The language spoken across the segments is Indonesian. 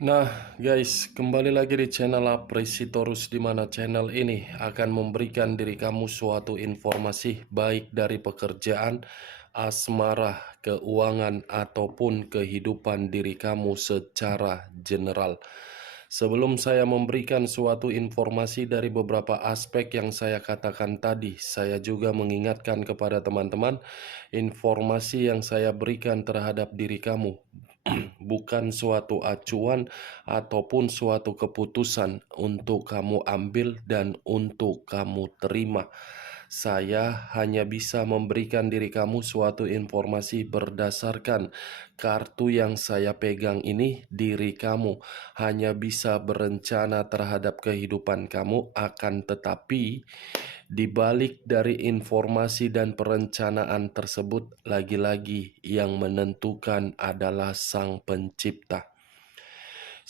Nah guys, kembali lagi di channel Apresitorus, di mana channel ini akan memberikan diri kamu suatu informasi baik dari pekerjaan, asmara, keuangan, ataupun kehidupan diri kamu secara general. Sebelum saya memberikan suatu informasi dari beberapa aspek yang saya katakan tadi, saya juga mengingatkan kepada teman-teman, informasi yang saya berikan terhadap diri kamu bukan suatu acuan ataupun suatu keputusan untuk kamu ambil dan untuk kamu terima. Saya hanya bisa memberikan diri kamu suatu informasi berdasarkan kartu yang saya pegang ini. Diri kamu hanya bisa berencana terhadap kehidupan kamu, akan tetapi di balik dari informasi dan perencanaan tersebut, lagi-lagi yang menentukan adalah Sang Pencipta.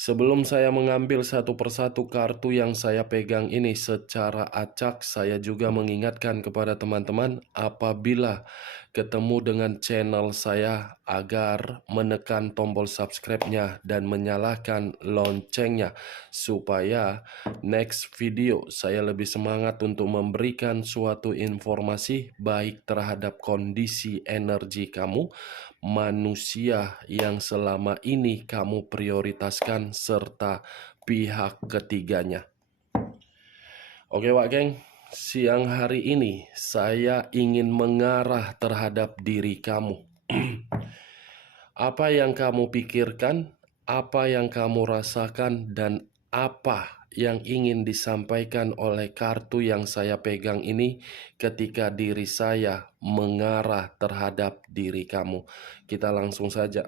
Sebelum saya mengambil satu persatu kartu yang saya pegang ini secara acak, saya juga mengingatkan kepada teman-teman apabila ketemu dengan channel saya agar menekan tombol subscribe-nya dan menyalakan loncengnya supaya next video saya lebih semangat untuk memberikan suatu informasi baik terhadap kondisi energi kamu, manusia yang selama ini kamu prioritaskan, serta pihak ketiganya. Oke Wak Geng, siang hari ini saya ingin mengarah terhadap diri kamu. Apa yang kamu pikirkan, apa yang kamu rasakan, dan apa yang ingin disampaikan oleh kartu yang saya pegang ini ketika diri saya mengarah terhadap diri kamu. Kita langsung saja.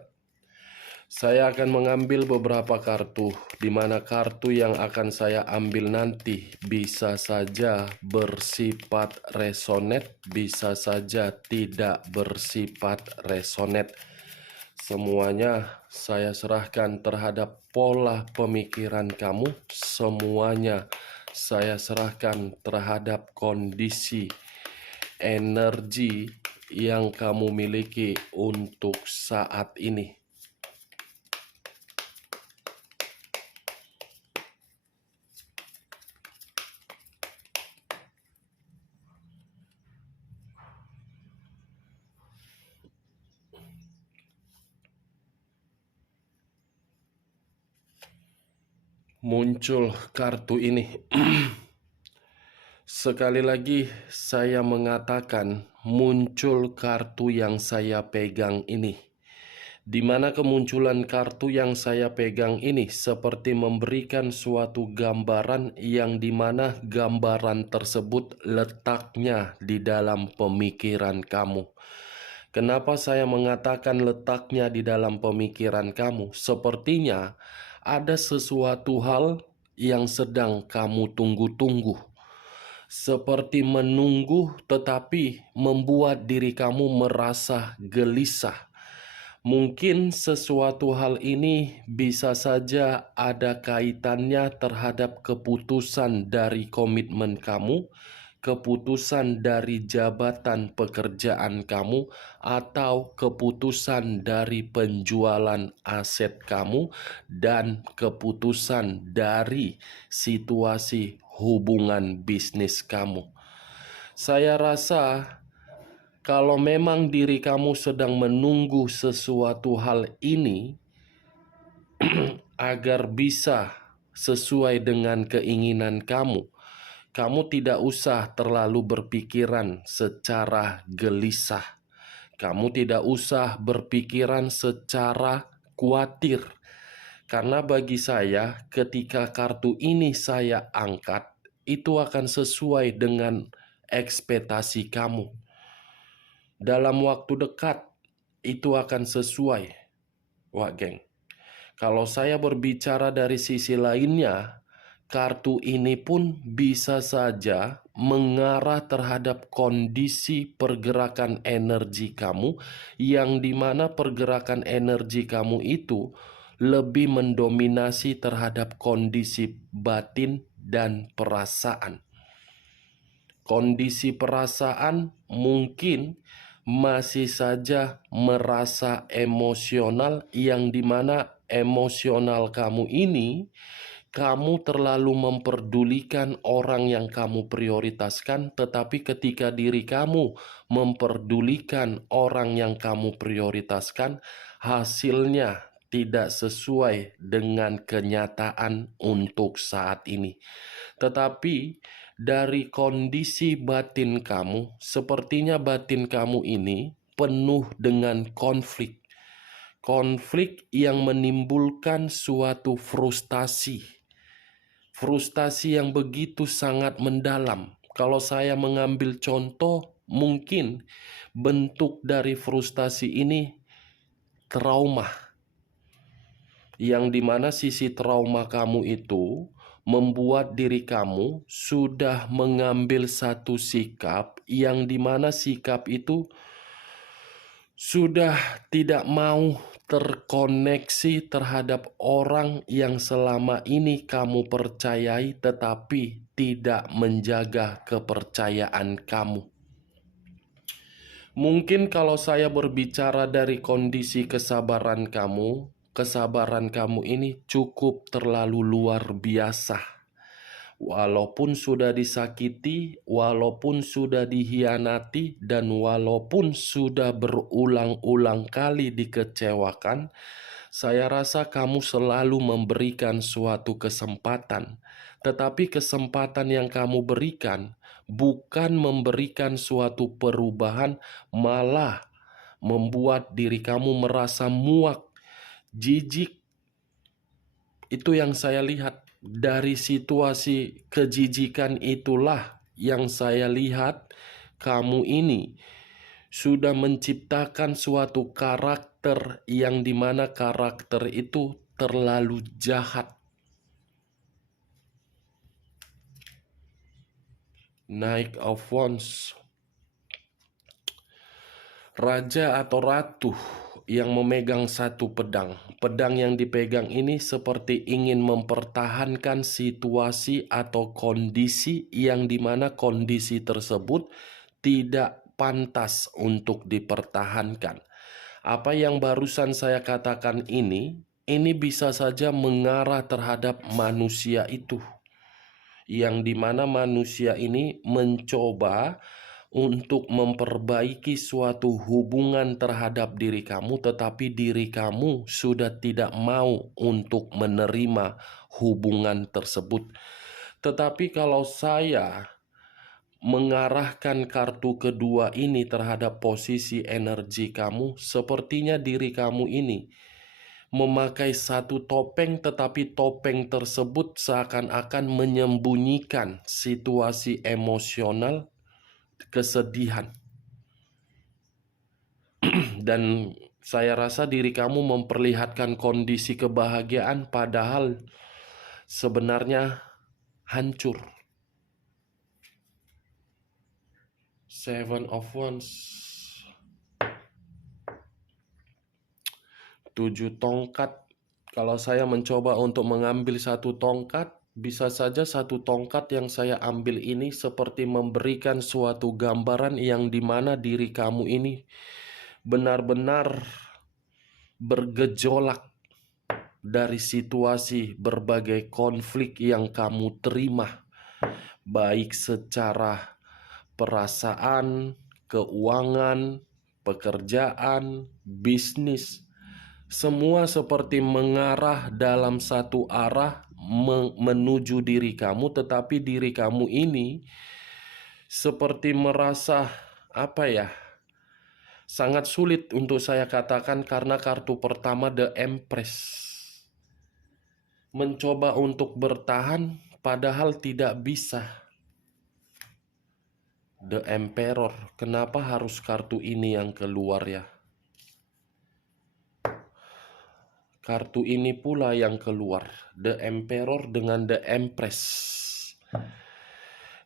Saya akan mengambil beberapa kartu, di mana kartu yang akan saya ambil nanti bisa saja bersifat resonate, bisa saja tidak bersifat resonate. Semuanya saya serahkan terhadap pola pemikiran kamu, semuanya saya serahkan terhadap kondisi energi yang kamu miliki untuk saat ini. Muncul kartu ini. Sekali lagi saya mengatakan muncul kartu yang saya pegang ini. Di mana kemunculan kartu yang saya pegang ini seperti memberikan suatu gambaran yang dimana gambaran tersebut letaknya di dalam pemikiran kamu. Kenapa saya mengatakan letaknya di dalam pemikiran kamu? Sepertinya ada sesuatu hal yang sedang kamu tunggu-tunggu. Seperti menunggu tetapi membuat diri kamu merasa gelisah. Mungkin sesuatu hal ini bisa saja ada kaitannya terhadap keputusan dari komitmen kamu, keputusan dari jabatan pekerjaan kamu, atau keputusan dari penjualan aset kamu, dan keputusan dari situasi hubungan bisnis kamu. Saya rasa kalau memang diri kamu sedang menunggu sesuatu hal ini agar bisa sesuai dengan keinginan kamu, kamu tidak usah terlalu berpikiran secara gelisah. Kamu tidak usah berpikiran secara khawatir. Karena bagi saya, ketika kartu ini saya angkat, itu akan sesuai dengan ekspektasi kamu. Dalam waktu dekat, itu akan sesuai, Wak Geng. Kalau saya berbicara dari sisi lainnya, kartu ini pun bisa saja mengarah terhadap kondisi pergerakan energi kamu, yang dimana pergerakan energi kamu itu lebih mendominasi terhadap kondisi batin dan perasaan. Kondisi perasaan mungkin masih saja merasa emosional, yang dimana emosional kamu ini, kamu terlalu memperdulikan orang yang kamu prioritaskan, tetapi ketika diri kamu memperdulikan orang yang kamu prioritaskan, hasilnya tidak sesuai dengan kenyataan untuk saat ini. Tetapi dari kondisi batin kamu, sepertinya batin kamu ini penuh dengan konflik. Konflik yang menimbulkan suatu frustasi. Frustasi yang begitu sangat mendalam. Kalau saya mengambil contoh, mungkin bentuk dari frustasi ini trauma. Yang dimana sisi trauma kamu itu membuat diri kamu sudah mengambil satu sikap yang dimana sikap itu sudah tidak mau terkoneksi terhadap orang yang selama ini kamu percayai, tetapi tidak menjaga kepercayaan kamu. Mungkin kalau saya berbicara dari kondisi kesabaran kamu ini cukup terlalu luar biasa. Walaupun sudah disakiti, walaupun sudah dihianati, dan walaupun sudah berulang-ulang kali dikecewakan, saya rasa kamu selalu memberikan suatu kesempatan. Tetapi kesempatan yang kamu berikan bukan memberikan suatu perubahan, malah membuat diri kamu merasa muak, jijik. Itu yang saya lihat. Dari situasi kejijikan itulah yang saya lihat kamu ini sudah menciptakan suatu karakter yang dimana karakter itu terlalu jahat. Knight of Wands. Raja atau ratu yang memegang satu pedang. Pedang yang dipegang ini seperti ingin mempertahankan situasi atau kondisi yang dimana kondisi tersebut tidak pantas untuk dipertahankan. Apa yang barusan saya katakan ini bisa saja mengarah terhadap manusia itu. Yang dimana manusia ini mencoba untuk memperbaiki suatu hubungan terhadap diri kamu, tetapi diri kamu sudah tidak mau untuk menerima hubungan tersebut. Tetapi kalau saya mengarahkan kartu kedua ini terhadap posisi energi kamu, sepertinya diri kamu ini memakai satu topeng, tetapi topeng tersebut seakan-akan menyembunyikan situasi emosional kesedihan. Dan saya rasa diri kamu memperlihatkan kondisi kebahagiaan padahal sebenarnya hancur. Seven of Wands. 7 tongkat. Kalau saya mencoba untuk mengambil satu tongkat, bisa saja satu tongkat yang saya ambil ini seperti memberikan suatu gambaran yang dimana diri kamu ini benar-benar bergejolak dari situasi berbagai konflik yang kamu terima, baik secara perasaan, keuangan, pekerjaan, bisnis. Semua seperti mengarah dalam satu arah menuju diri kamu, tetapi diri kamu ini seperti merasa sangat sulit untuk saya katakan karena kartu pertama The Empress. Mencoba untuk bertahan padahal tidak bisa. The Emperor. Kenapa harus kartu ini yang keluar ya? Kartu ini pula yang keluar, The Emperor dengan The Empress.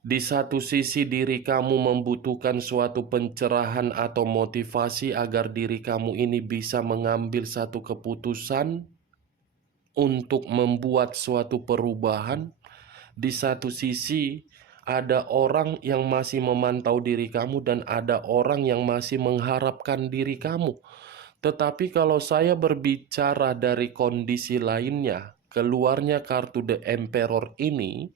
Di satu sisi diri kamu membutuhkan suatu pencerahan atau motivasi agar diri kamu ini bisa mengambil satu keputusan untuk membuat suatu perubahan. Di satu sisi Ada orang yang masih memantau diri kamu dan ada orang yang masih mengharapkan diri kamu. Tetapi kalau saya berbicara dari kondisi lainnya, keluarnya kartu The Emperor ini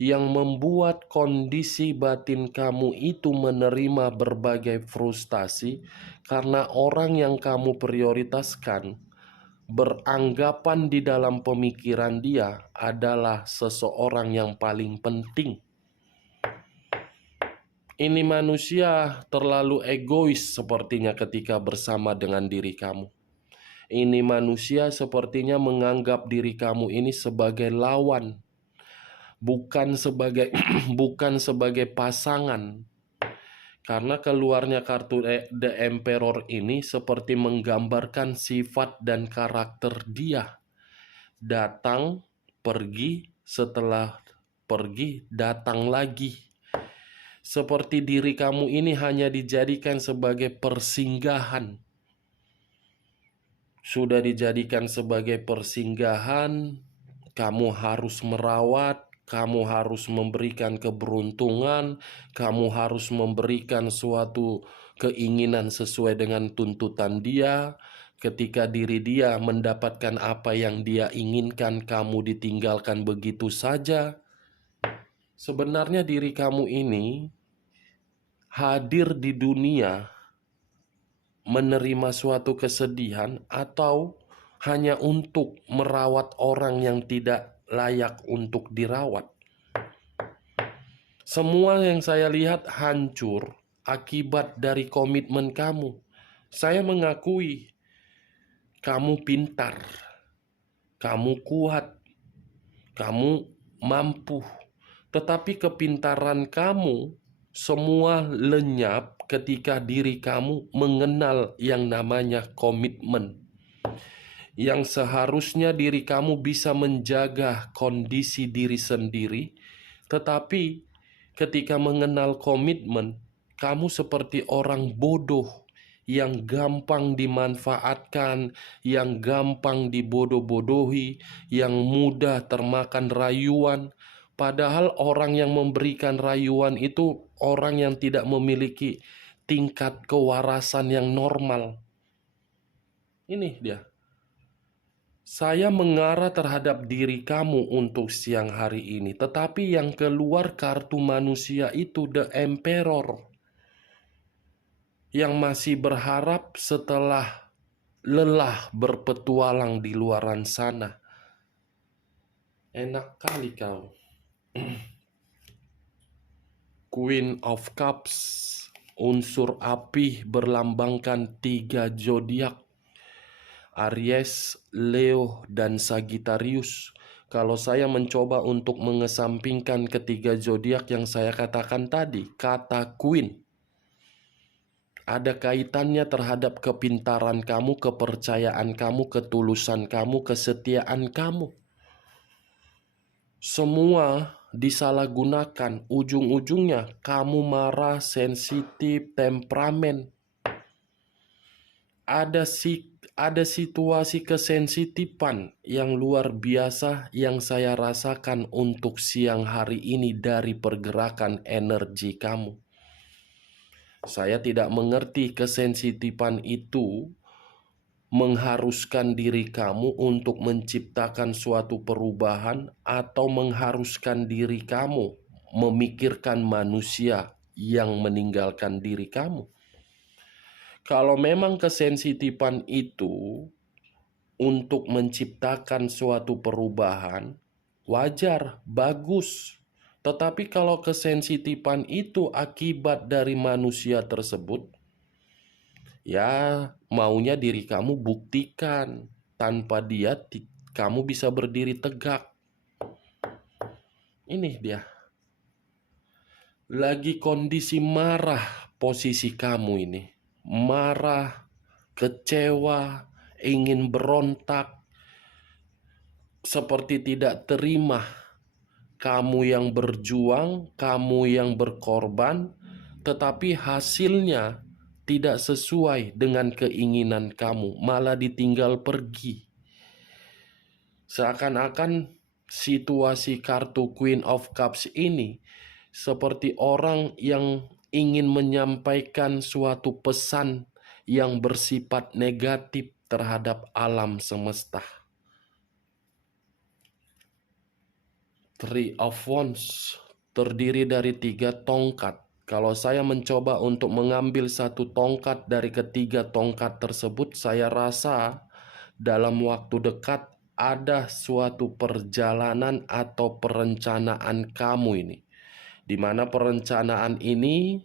yang membuat kondisi batin kamu itu menerima berbagai frustasi karena orang yang kamu prioritaskan beranggapan di dalam pemikiran dia adalah seseorang yang paling penting. Ini manusia terlalu egois sepertinya ketika bersama dengan diri kamu. Ini manusia sepertinya menganggap diri kamu ini sebagai lawan, bukan sebagai bukan sebagai pasangan. Karena keluarnya kartu The Emperor ini seperti menggambarkan sifat dan karakter dia. Datang, pergi, setelah pergi, datang lagi. Seperti diri kamu ini hanya dijadikan sebagai persinggahan. Sudah dijadikan sebagai persinggahan, kamu harus merawat, kamu harus memberikan keberuntungan, kamu harus memberikan suatu keinginan sesuai dengan tuntutan dia. Ketika diri dia mendapatkan apa yang dia inginkan, kamu ditinggalkan begitu saja. Sebenarnya diri kamu ini hadir di dunia menerima suatu kesedihan atau hanya untuk merawat orang yang tidak layak untuk dirawat. Semua yang saya lihat hancur akibat dari komitmen kamu. Saya mengakui kamu pintar, kamu kuat, kamu mampu. Tetapi kepintaran kamu semua lenyap ketika diri kamu mengenal yang namanya komitmen. Yang seharusnya diri kamu bisa menjaga kondisi diri sendiri, tetapi ketika mengenal komitmen, kamu seperti orang bodoh yang gampang dimanfaatkan, yang gampang dibodoh-bodohi, yang mudah termakan rayuan. Padahal orang yang memberikan rayuan itu orang yang tidak memiliki tingkat kewarasan yang normal. Ini dia. Saya mengarah terhadap diri kamu untuk siang hari ini, tetapi yang keluar kartu manusia itu The Emperor. Yang masih berharap setelah lelah berpetualang di luaran sana. Enak kali kau. Queen of Cups, unsur api berlambangkan 3 zodiak, Aries, Leo, dan Sagittarius. Kalau saya mencoba untuk mengesampingkan ketiga zodiak yang saya katakan tadi, kata Queen ada kaitannya terhadap kepintaran kamu, kepercayaan kamu, ketulusan kamu, kesetiaan kamu. Semua disalahgunakan, ujung-ujungnya kamu marah, sensitif, temperamen. Ada situasi kesensitifan yang luar biasa yang saya rasakan untuk siang hari ini dari pergerakan energi kamu. Saya tidak mengerti kesensitifan itu mengharuskan diri kamu untuk menciptakan suatu perubahan atau mengharuskan diri kamu memikirkan manusia yang meninggalkan diri kamu. Kalau memang kesensitifan itu untuk menciptakan suatu perubahan, wajar, bagus. Tetapi kalau kesensitifan itu akibat dari manusia tersebut, ya maunya diri kamu buktikan. Tanpa dia, kamu bisa berdiri tegak. Ini dia. Lagi kondisi marah posisi kamu ini. Marah, kecewa, ingin berontak, seperti tidak terima. Kamu yang berjuang, kamu yang berkorban, tetapi hasilnya tidak sesuai dengan keinginan kamu, malah ditinggal pergi. Seakan-akan situasi kartu Queen of Cups ini seperti orang yang ingin menyampaikan suatu pesan yang bersifat negatif terhadap alam semesta. Three of Wands terdiri dari 3 tongkat. Kalau saya mencoba untuk mengambil satu tongkat dari ketiga tongkat tersebut, saya rasa dalam waktu dekat ada suatu perjalanan atau perencanaan kamu ini, di mana perencanaan ini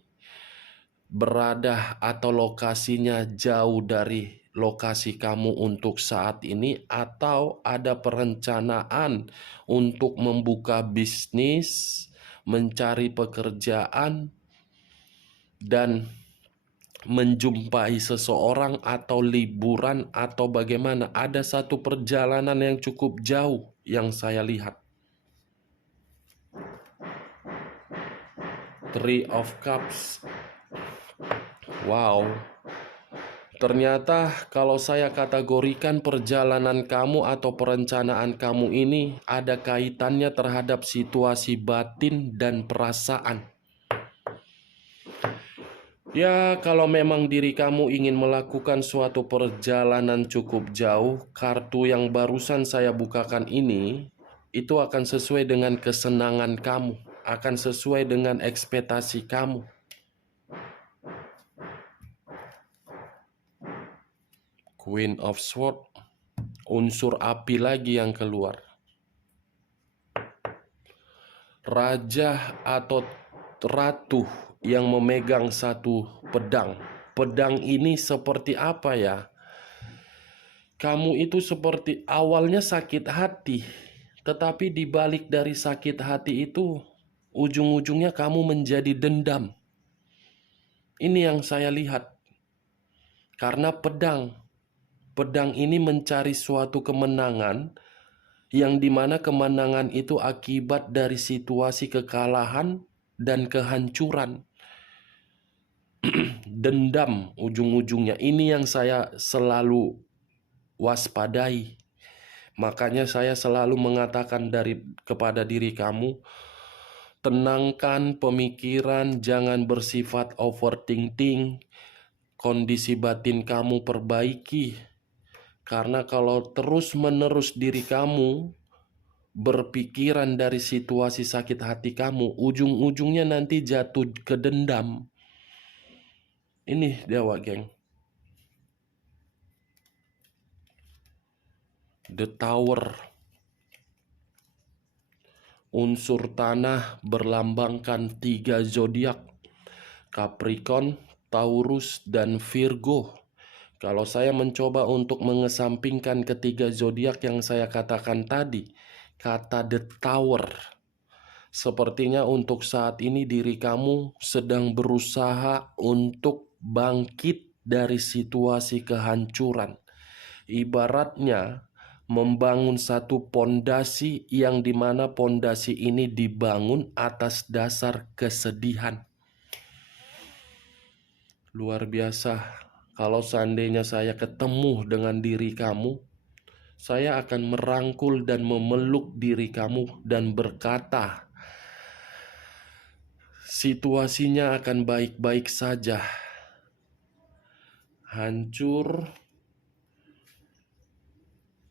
berada atau lokasinya jauh dari lokasi kamu untuk saat ini, atau ada perencanaan untuk membuka bisnis, mencari pekerjaan, dan menjumpai seseorang atau liburan atau bagaimana. Ada satu perjalanan yang cukup jauh yang saya lihat. Three of Cups. Wow. Ternyata kalau saya kategorikan perjalanan kamu atau perencanaan kamu ini ada kaitannya terhadap situasi batin dan perasaan. Ya, kalau memang diri kamu ingin melakukan suatu perjalanan cukup jauh, kartu yang barusan saya bukakan ini, itu akan sesuai dengan kesenangan kamu, akan sesuai dengan ekspektasi kamu. Queen of Swords, unsur api lagi yang keluar. Raja atau ratu yang memegang satu pedang. Pedang ini seperti apa ya? Kamu itu seperti awalnya sakit hati, tetapi di balik dari sakit hati itu, ujung-ujungnya kamu menjadi dendam. Ini yang saya lihat. Karena pedang ini mencari suatu kemenangan, yang dimana kemenangan itu akibat dari situasi kekalahan dan kehancuran. Dendam ujung-ujungnya. Ini yang saya selalu waspadai. Makanya saya selalu mengatakan kepada diri kamu, tenangkan pemikiran, jangan bersifat overthinking. Kondisi batin kamu perbaiki. Karena kalau terus-menerus diri kamu berpikiran dari situasi sakit hati kamu, ujung-ujungnya nanti jatuh ke dendam. Ini dewa, geng. The Tower. Unsur tanah berlambangkan 3 zodiak, Capricorn, Taurus, dan Virgo. Kalau saya mencoba untuk mengesampingkan ketiga zodiak yang saya katakan tadi, kata The Tower, sepertinya untuk saat ini diri kamu sedang berusaha untuk bangkit dari situasi kehancuran. Ibaratnya membangun satu pondasi yang dimana pondasi ini dibangun atas dasar kesedihan. Luar biasa. Kalau seandainya saya ketemu dengan diri kamu, saya akan merangkul dan memeluk diri kamu dan berkata, situasinya akan baik-baik saja. Hancur,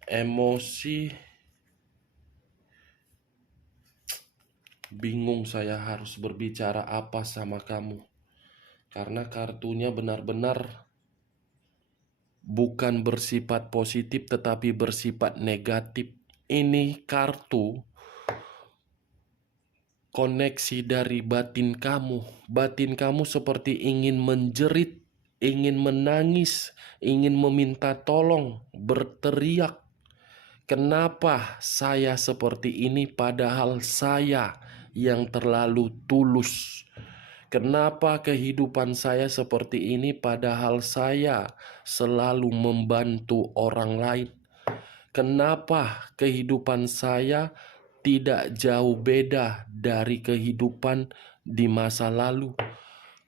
emosi, bingung saya harus berbicara apa sama kamu. Karena kartunya benar-benar bukan bersifat positif tetapi bersifat negatif. Ini kartu koneksi dari batin kamu. Batin kamu seperti ingin menjerit, ingin menangis, ingin meminta tolong, berteriak. Kenapa saya seperti ini padahal saya yang terlalu tulus? Kenapa kehidupan saya seperti ini padahal saya selalu membantu orang lain? Kenapa kehidupan saya tidak jauh beda dari kehidupan di masa lalu?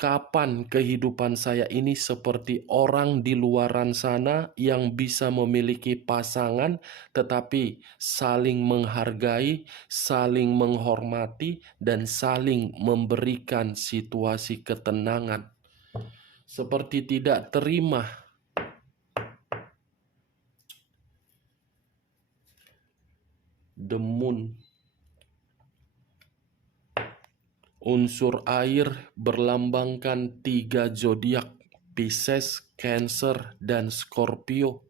kapan kehidupan saya ini seperti orang di luaran sana yang bisa memiliki pasangan tetapi saling menghargai, saling menghormati, dan saling memberikan situasi ketenangan. Seperti tidak terima the moon. Unsur air berlambangkan 3 zodiak, Pisces, Cancer, dan Scorpio.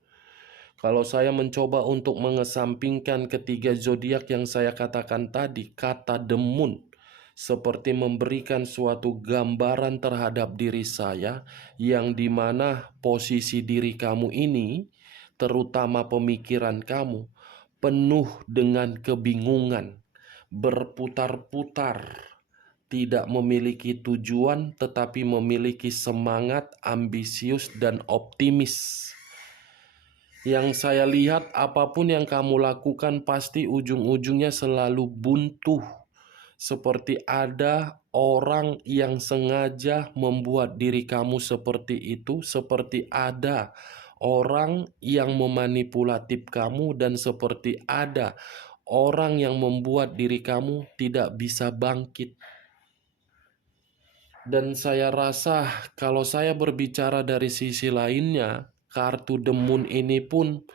Kalau saya mencoba untuk mengesampingkan ketiga zodiak yang saya katakan tadi, kata the moon seperti memberikan suatu gambaran terhadap diri saya, yang dimana posisi diri kamu ini, terutama pemikiran kamu, penuh dengan kebingungan, berputar-putar, tidak memiliki tujuan, tetapi memiliki semangat, ambisius, dan optimis. Yang saya lihat, apapun yang kamu lakukan pasti ujung-ujungnya selalu buntu. Seperti ada orang yang sengaja membuat diri kamu seperti itu, seperti ada orang yang memanipulatif kamu, dan seperti ada orang yang membuat diri kamu tidak bisa bangkit. Dan saya rasa kalau saya berbicara dari sisi lainnya, kartu The Moon ini pun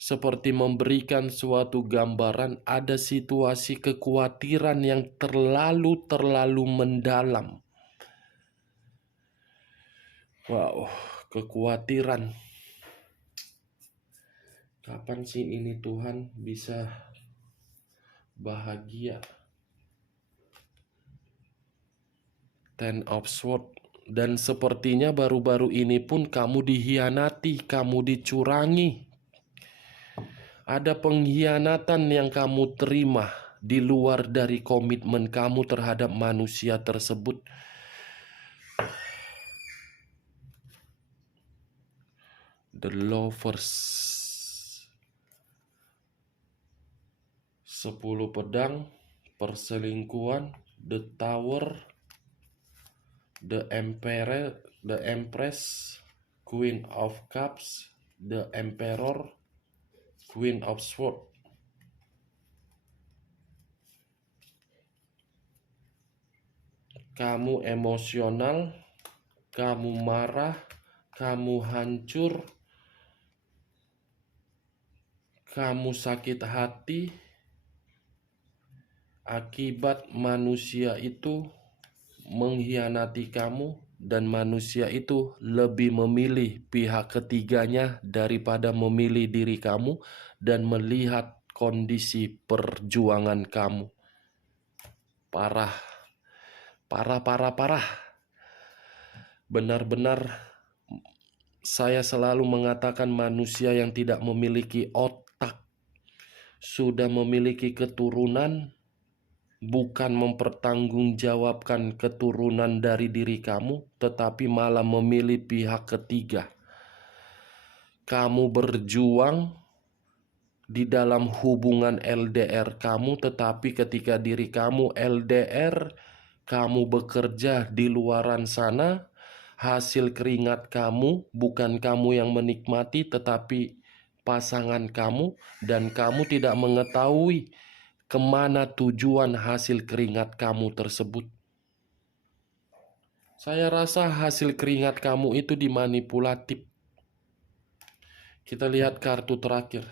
seperti memberikan suatu gambaran ada situasi kekhawatiran yang terlalu mendalam. Wow, kekhawatiran. Kapan sih ini Tuhan bisa bahagia? Ten of Swords. Dan sepertinya baru-baru ini pun kamu dihianati, kamu dicurangi. Ada pengkhianatan yang kamu terima di luar dari komitmen kamu terhadap manusia tersebut. The Lovers. 10 pedang, perselingkuhan, The Tower, The Emperor, The Empress, Queen of Cups, The Emperor, Queen of Swords. Kamu emosional, kamu marah, kamu hancur, kamu sakit hati akibat manusia itu mengkhianati kamu, dan manusia itu lebih memilih pihak ketiganya daripada memilih diri kamu dan melihat kondisi perjuangan kamu. Parah. Benar-benar saya selalu mengatakan manusia yang tidak memiliki otak, sudah memiliki keturunan, bukan mempertanggungjawabkan keturunan dari diri kamu, tetapi malah memilih pihak ketiga. Kamu berjuang di dalam hubungan LDR kamu, tetapi ketika diri kamu LDR, kamu bekerja di luaran sana, hasil keringat kamu bukan kamu yang menikmati, tetapi pasangan kamu, dan kamu tidak mengetahui kemana tujuan hasil keringat kamu tersebut. Saya rasa hasil keringat kamu itu dimanipulatif. Kita lihat kartu terakhir.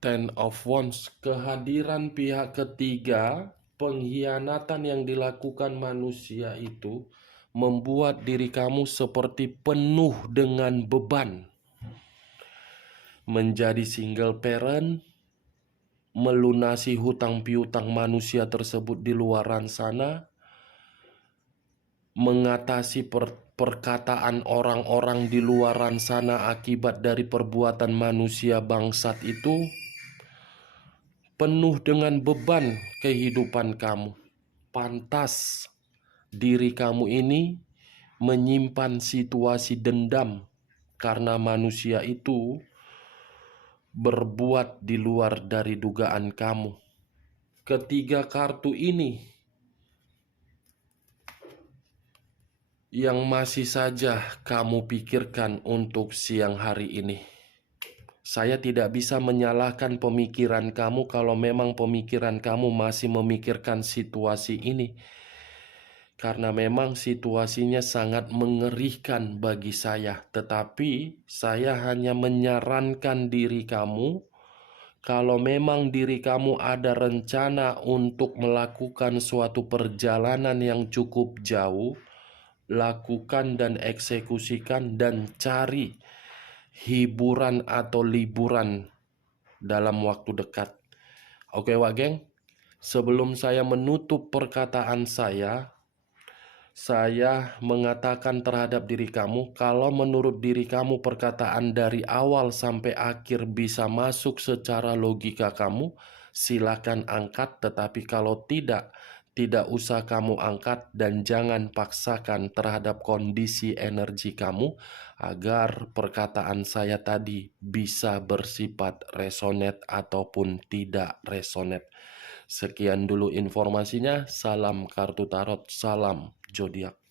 Ten of Wands. Kehadiran pihak ketiga, pengkhianatan yang dilakukan manusia itu membuat diri kamu seperti penuh dengan beban. Menjadi single parent, melunasi hutang piutang manusia tersebut di luaran sana, mengatasi perkataan orang-orang di luaran sana akibat dari perbuatan manusia bangsat itu, penuh dengan beban kehidupan kamu. Pantas diri kamu ini menyimpan situasi dendam karena manusia itu berbuat di luar dari dugaan kamu. Ketiga kartu ini yang masih saja kamu pikirkan untuk siang hari ini? Saya tidak bisa menyalahkan pemikiran kamu kalau memang pemikiran kamu masih memikirkan situasi ini. Karena memang situasinya sangat mengerikan bagi saya. Tetapi saya hanya menyarankan diri kamu, kalau memang diri kamu ada rencana untuk melakukan suatu perjalanan yang cukup jauh, lakukan dan eksekusikan dan cari hiburan atau liburan dalam waktu dekat. Oke, Wak Geng, sebelum saya menutup perkataan saya mengatakan terhadap diri kamu, kalau menurut diri kamu perkataan dari awal sampai akhir bisa masuk secara logika kamu, silakan angkat. Tetapi kalau tidak usah kamu angkat dan jangan paksakan terhadap kondisi energi kamu agar perkataan saya tadi bisa bersifat resonate ataupun tidak resonate. Sekian dulu informasinya. Salam kartu tarot, salam zodiak.